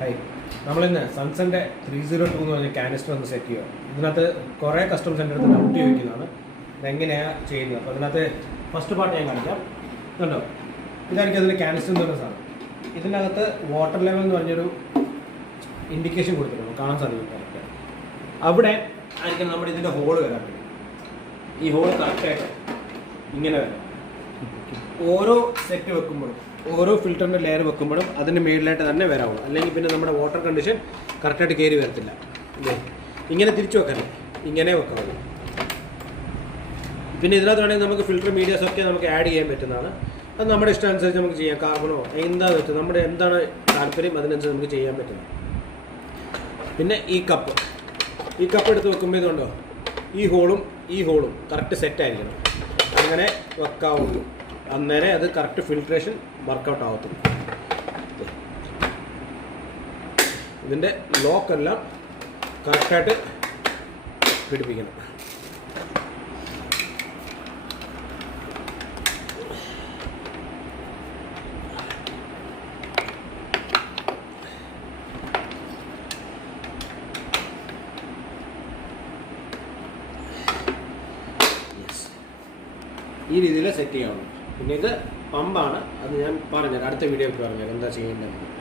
High, നമ്മളിന്ന് സൺസന്റെ 302 എന്ന് പറഞ്ഞ കാനിസ്റ്റർ ഒന്ന് സെറ്റ് ചെയ്യുക. ഇതിനകത്ത് കുറേ കസ്റ്റമേഴ്സ് എൻ്റെ അടുത്ത് ഡൗട്ട് ചോദിക്കുന്നതാണ് ഇതെങ്ങനെയാണ് ചെയ്യുന്നത്. അപ്പോൾ അതിനകത്ത് ഫസ്റ്റ് പാർട്ട് ഞാൻ കാണിക്കാം. കണ്ടോ, ഇതായിരിക്കും അതിൻ്റെ കാനിസ്റ്റർ എന്ന് പറഞ്ഞ സാധനം. ഇതിനകത്ത് വാട്ടർ ലെവൽ എന്ന് പറഞ്ഞൊരു ഇൻഡിക്കേഷൻ കൊടുത്തിട്ടുണ്ട്, കാണാൻ സാധിക്കും. കറക്റ്റ് അവിടെ ആയിരിക്കും നമ്മുടെ ഇതിൻ്റെ ഹോള് വരാൻ പറ്റും. ഈ ഹോള് കറക്റ്റായിട്ട് ഇങ്ങനെ വരാം. ഓരോ സെറ്റ് വെക്കുമ്പോഴും ഓരോ ഫിൽറ്ററിൻ്റെ ലെയർ വെക്കുമ്പോഴും അതിൻ്റെ മേളിലായിട്ട് തന്നെ വരാവുള്ളൂ. അല്ലെങ്കിൽ പിന്നെ നമ്മുടെ വാട്ടർ കണ്ടീഷൻ കറക്റ്റായിട്ട് കയറി വരത്തില്ല. അല്ലേ, ഇങ്ങനെ തിരിച്ചു വെക്കല്ലേ, ഇങ്ങനെ വെക്കാവുള്ളൂ. പിന്നെ ഇതിനകത്ത് വേണമെങ്കിൽ നമുക്ക് ഫിൽറ്റർ മീഡിയാസ് ഒക്കെ നമുക്ക് ആഡ് ചെയ്യാൻ പറ്റുന്നതാണ്. അത് നമ്മുടെ ഇഷ്ടം അനുസരിച്ച് നമുക്ക് ചെയ്യാം. കാർബണോ എന്താണെന്ന് വെച്ചാൽ നമ്മുടെ എന്താണ് താല്പര്യം അതിനനുസരിച്ച് നമുക്ക് ചെയ്യാൻ പറ്റുന്നത്. പിന്നെ ഈ കപ്പ് എടുത്ത് വെക്കുമ്പോൾ ഇതുണ്ടോ, ഈ ഹോളും കറക്റ്റ് സെറ്റ് ആയിരിക്കണം. അങ്ങനെ വെക്കാവുള്ളൂ. അന്നേരം അത് കറക്റ്റ് ഫിൽട്രേഷൻ വർക്കൗട്ട് ആവത്തുള്ളൂ. ഇതിൻ്റെ ലോക്കെല്ലാം കറക്റ്റായിട്ട് പിടിപ്പിക്കണം. ഈ രീതിയിൽ സെറ്റ് ചെയ്യാവുള്ളൂ. പിന്നെ ഇത് പമ്പാണ്, അത് ഞാൻ പറഞ്ഞുതരാം, അടുത്ത വീഡിയോയിൽ പറഞ്ഞുതരാം എന്താ ചെയ്യേണ്ടത്.